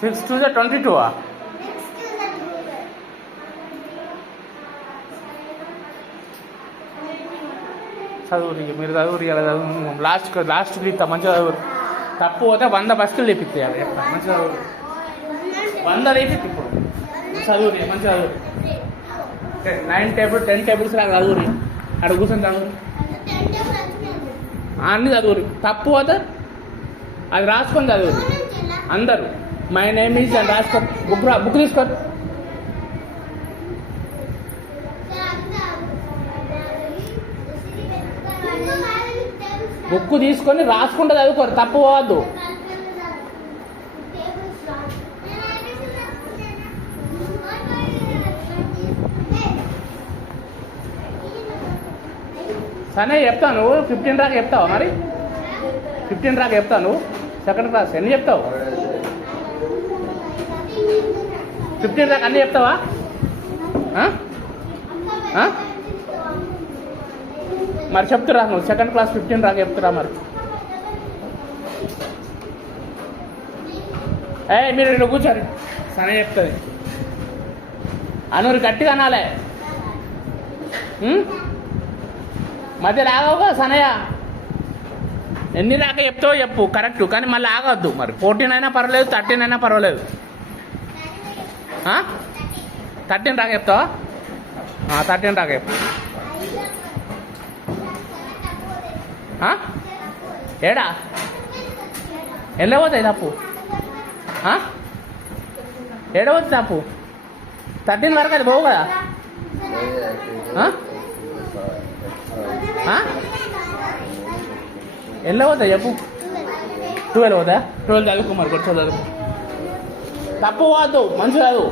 6 to the 22. చదువురి మీరు చదువురి అలా చదువు లాస్ట్కి ఇంత మంచిగా చదువురు. తప్పు పోతే 100 బస్సులు లేపిస్తాయి. అది ఎట్లా మంచిగా చదువు 100 లేపిస్తే ఇప్పుడు చదువురి మంచిగా చదువురి. 9 టేబుల్ 10 టేబుల్స్ లాగా చదువురి. అక్కడ కూర్చొని చదువురి అన్నీ చదువురి. తప్పు పోతే అది రాసుకొని చదువురి అందరూ. మై నేమ్ ఈజ్ అని రాసుకో. బుక్ తీసుకోరు. బుక్ తీసుకొని రాసుకుంటే చదువుకోరు. తప్పు పోవద్దు. సరే చెప్తావు నువ్వు 15 రాక చెప్తావా? మరి 15 రాక చెప్తావు నువ్వు. సెకండ్ క్లాస్ ఎన్ని చెప్తావు? 15 దాకా అన్నీ చెప్తావా? మరి చెప్తురా నువ్వు సెకండ్ క్లాస్ 15 రాక చెప్తురా. మరి మీరు ఇక్కడ కూర్చోండి. సనే చెప్తుంది. అనూరు గట్టిగా అనాలే. మధ్యలో ఆగవుగా సనయ్య. ఎన్ని రాక చెప్తావో చెప్పు కరెక్ట్. కానీ మళ్ళీ ఆగవద్దు. మరి 14 అయినా పర్వాలేదు, 13 అయినా పర్వాలేదు. 13 రాక చెప్తావా? 13 రాక చెప్పు. ఏడా వెళ్ళబోతాయి తప్పు. ఏడవద్దు తప్పు. 13 వరకు అది పోవు కదా. వెళ్ళబోతా చెప్పు. 12 పోతా. 12 చదువుకో. మరి కొంచెం చదువుకో. తప్పు పోవద్దు. మంచిగా చదువు.